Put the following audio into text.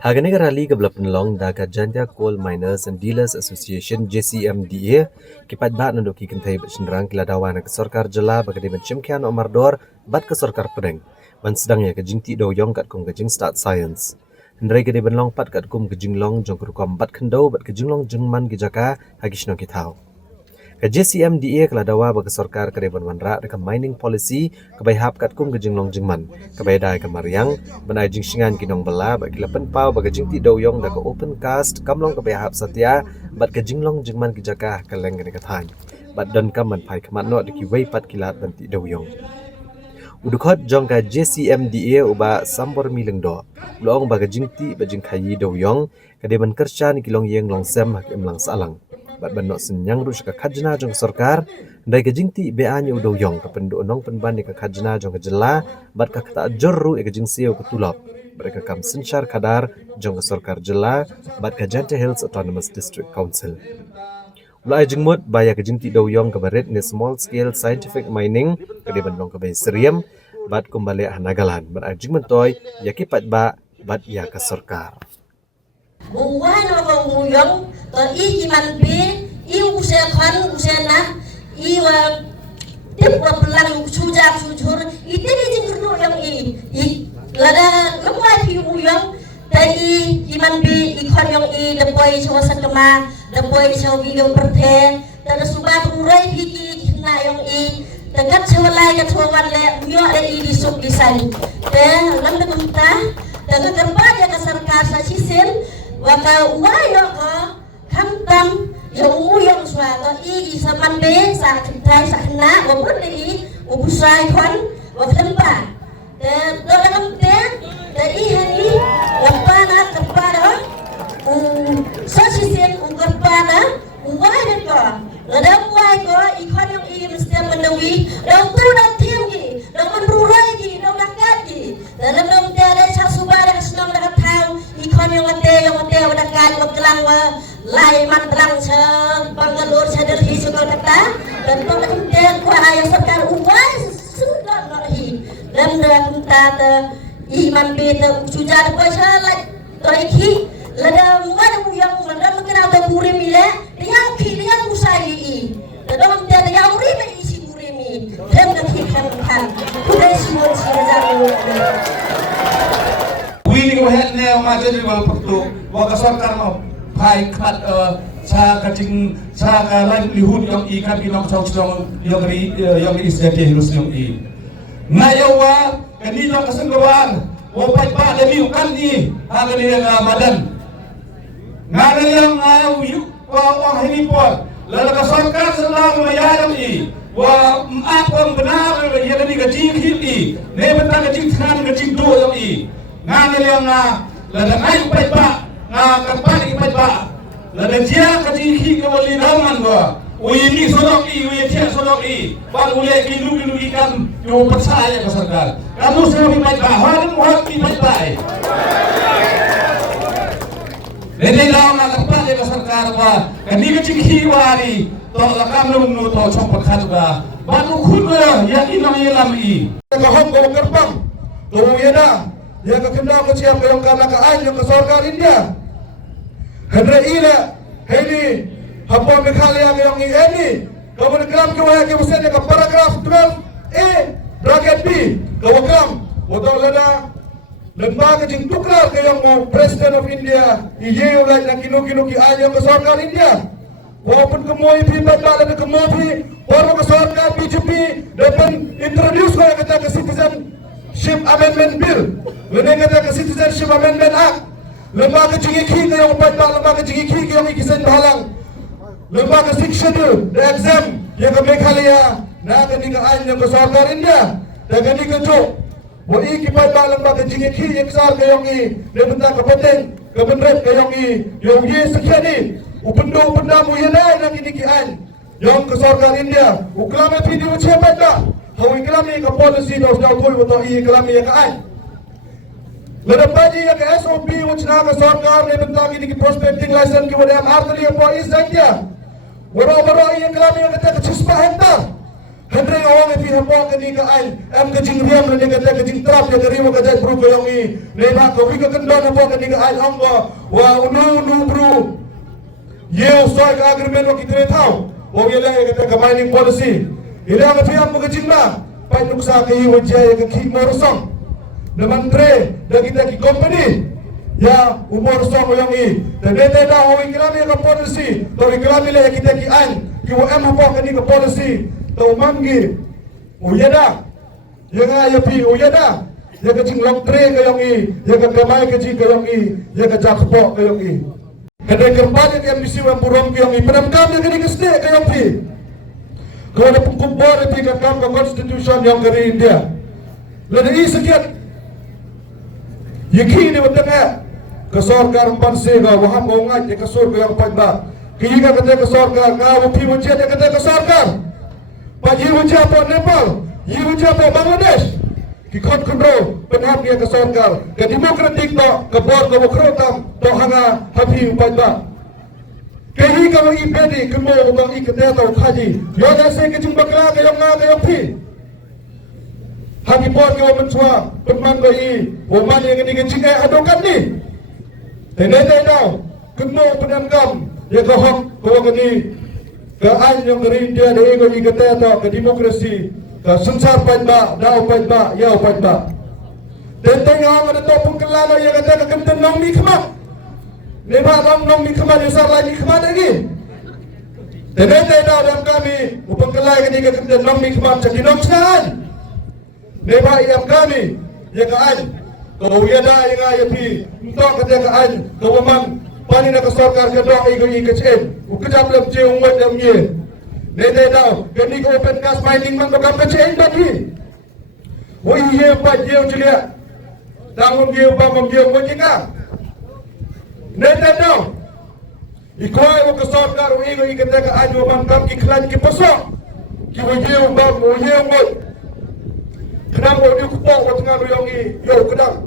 Hagani rally ke penlong da Jantia Coal Miners and Dealers Association JCMDA kipat bat nandoki kentai bersenrang keladawan ke sorkar jela bagadi mencimkian Omar Dor bat ke sorkar pedeng. Man sedangnya ke jingti do yong kat kum ke jing start science. Hendrai gede benlong pat kat kum ke jinglong jong kerukom bat kendau bat ke jinglong jengman ke jaka hagisno kitau. Ke JCMDA keladawa bagi sorkar ke depan wanra dekat mining policy kebai hap kat kum ke jinglong jengman kebai dai ke mariang benai jing singan kinong bela bagi lapen pau bagi jing ti doyong dak open cast kamlong kebai hap satya bat ke jinglong jengman ke jaka ke leng ke kathan bat don kam man pai kemat no deki wei pat kilat ban ti doyong udukot jong ka JCMDA uba sambor mileng do long bagi jing ti bajing khayi doyong ke depan kerja ni kilong yeng long sem hak emlang salang bat banok senyang ru ka khajna jong sorkar dai ke jingti be anya udo yong ka pendu nong penban ni ka khajna jong ka jela bat ka kata jorru e ka jingsio ka tulap mereka kam senchar kadar jong ka sorkar jela bat ka Jante Hills Autonomous District Council ulai jingmut baya ka jingti do yong ka baret ni small scale scientific mining ka de bandong ka bay seriam bat kumbali hanagalan bat jingmut toy yakipat ba bat ya ka sorkar buwan ako nguyong to ikiman be iuse khan usena iwa tipwa pelang suja sujur ite di jingurno yang lada lemwa pi nguyong tai iman be ikon yang depoy sawasan kema depoy saw video perthe tada suba rurai piki na yang tegat sewalai ka tuan le yo ada di sub design te lambe kumta tada gerba ya ka sarkar sa sisil waka wayo ko kamtam yung uyong swago igi sa mande sa kitay sa kna wabun ni ubusay kon waklempa de dolam te de ihani wapana kapara sa sisen ugapana wayo ko ladam wayo ko ikon yung igi mesti mandawi daw tunat tiyangi daw manruray gi daw nakati dalam te ada sa subara kasnong nakataw ikon yung ate wala kan maglang lai man lang sa Bangalore sa Delhi suka kata dan to nakinten ko ay sarkar uway suga nahi dan kunta ta iman beta sujar ko sa lai to iki lada wala yang lada makina ta puri mile yang ki yang usai dan ta yang uri me isi puri mi dan ki kan kuday semua sila Wini ko het ne ma jadi wal pakto wa ka sarkar ma pai khat sa ka jing sa ka livelihood yang ikan binong chong yang isjati hilus yang na yawa kani lo kasenggawan wa pai pa de liu kan ni ha ga ni madan ngana yang yu wa hinipot la ka sarkar selang mayadam wa apam benar ya ni ka jing hili ne benta ka jing than ka jing do yang ngana yang lada ngai pai pa kapani pai pa lada jia ka ji khi ka wali raman go uyi sodok uyi thia sodok ban ule ki lu kan yo pasaya ka sarkar kamu semua pai pa harum ki pai pa nene law na kapani ka sarkar wa kani ka ji khi wari to la kam lu nu to chong pakhat ga ban khun ya inam yelam ka hom go gerbang to yeda ya kekendang ke siapa yang karena kaan yang ke sorkar India hendra ila heli hapa mekhali yang ini kamu kelam ke wahai ke mesin ke paragraf 12A bracket B kamu kelam wato lada lembaga jing tukar ke yang President of India iye ulai nak kino ki aja ke sorkar India walaupun kemoi pi bala ke kemoi pi baru ke sorkar BJP dapat introduce ko kata ke Citizenship Amendment Bill Lene kata ke Citizenship Amendment Act lembaga jingi ki ke yang pai lembaga jingi ki ke yang ikisen halang lembaga section the exam yang ke Meghalaya na ke ni ka an yang ke sarkar India da ke ni ke jo wa i ki pai lembaga jingi ki yang sar ke yang i de benda ke penting ke benret ke yang i yang ye sekian ni upenda mu ye na ki ni ki an yang ke sarkar India uklame video chepa da hawi klame ke policy dos da koi wa i klame ye ka an Ladapaji yang SOP wacana ke sarkar ne benta ki prospecting license ki wada artali apa is India wara yang kelami yang kata 6 hektar Hendreng orang yang pihak buat ni ke ain, ke jing riam ni kata ke jing trap yang kerimu kata bro ke yang ni, leba ke wika kendon apa ke ni ke ain angga, wa unu bro, ye soal ke agreement wa kita tahu, wa ye lah kata ke mining policy, ini ang pihak mu ke jing lah, pai nuksa ke ye wajah ke kik morosong, the mantre, dah kita ki company, ya umur song yang ni, dan dia dah orang kelami ke policy, tapi kelami lah kita ki ain, ki wa apa ke ni ke policy. Tau manggi, uyada, yang ayah pi uyada, yang kecing long tre ke yang i, yang kegamai kecing ke yang i, yang kejakpok ke yang i. Kedai kerbalik yang disiwan burung ke yang i, penamkam yang kini kesde ke yang pi. Kalau ada pengkumpul yang pi kakam ke konstitusi yang kari India. Lalu i sekian, yakin ni bertengah, kesorkar pansi ke waham ongat yang kesor ke yang panba. Kaya kata kesorkar, ngawu pi wajah yang kata kesorkar. Pak Yiwujah po Nepal, Yiwujah po Bangladesh. Kikot kontrol penhap dia ke sorkar, ke demokratik to, ke bor ke bukrotam, to hanga hapi upadba. Kehi kamu ipedi kemo ubang ikete to kaji. Yo jase ke jumbakla ke yonga ke yopi. Hapi bor ke mentua, penman ke i, woman yang ini ke cikai adokan ni. Tenete tau, kemo penangkam, ya ke hok, ke ni. Ke ain yang dari India dari ego ikata atau ke demokrasi ke sensar panba dau panba yau panba tentang yang ada topung kelana yang kata ke kenten nong mi kemat leba nong mi kemat usar lagi kemat lagi tenete dau dalam kami upang kelai ke kenten nong mi kemat jadi nong sekarang leba yang kami yang ke ain ke uyada yang ayah pi untuk kata ke ain ke waman pani nak sorkar ke dok ego ikecen ukejap lem je umat lem ye nete dau kini ke open cast mining mang dokam kecen bagi wo ye pa je ujilia tanggung ye pa mom ye wo jinga nete dau ikoy wo ke sorkar ego ikete ke aju man kam ki klan ki pasok ki wo ye ba wo ye wo kedang wo di kupok wo tengah ruyong i yo kedang